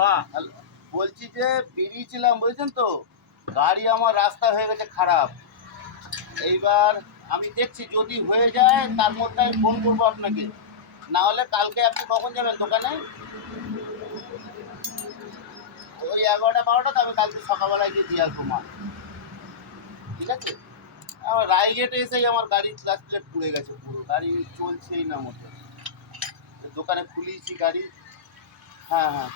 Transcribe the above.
হ্যাঁ, বলছি যে বেরিয়েছিলাম বুঝছেন তো, গাড়ি আমার রাস্তা হয়ে গেছে খারাপ। এইবার আমি দেখছি যদি হয়ে যায় তার মধ্যে আমি ফোন করবো আপনাকে, না হলে কালকে আপনি কখন যাবেন দোকানে? ওই 11টা 12টা, তো আমি কালকে সকালবেলায় গিয়ে দিয়ে আসবো মাল। ঠিক আছে? আমার রায়গেটে এসেই আমার গাড়ির ক্লাচ প্লেট পুড়ে গেছে, পুরো গাড়ি চলছেই না মতো। দোকানে খুলিয়েছি গাড়ি। হ্যাঁ হ্যাঁ।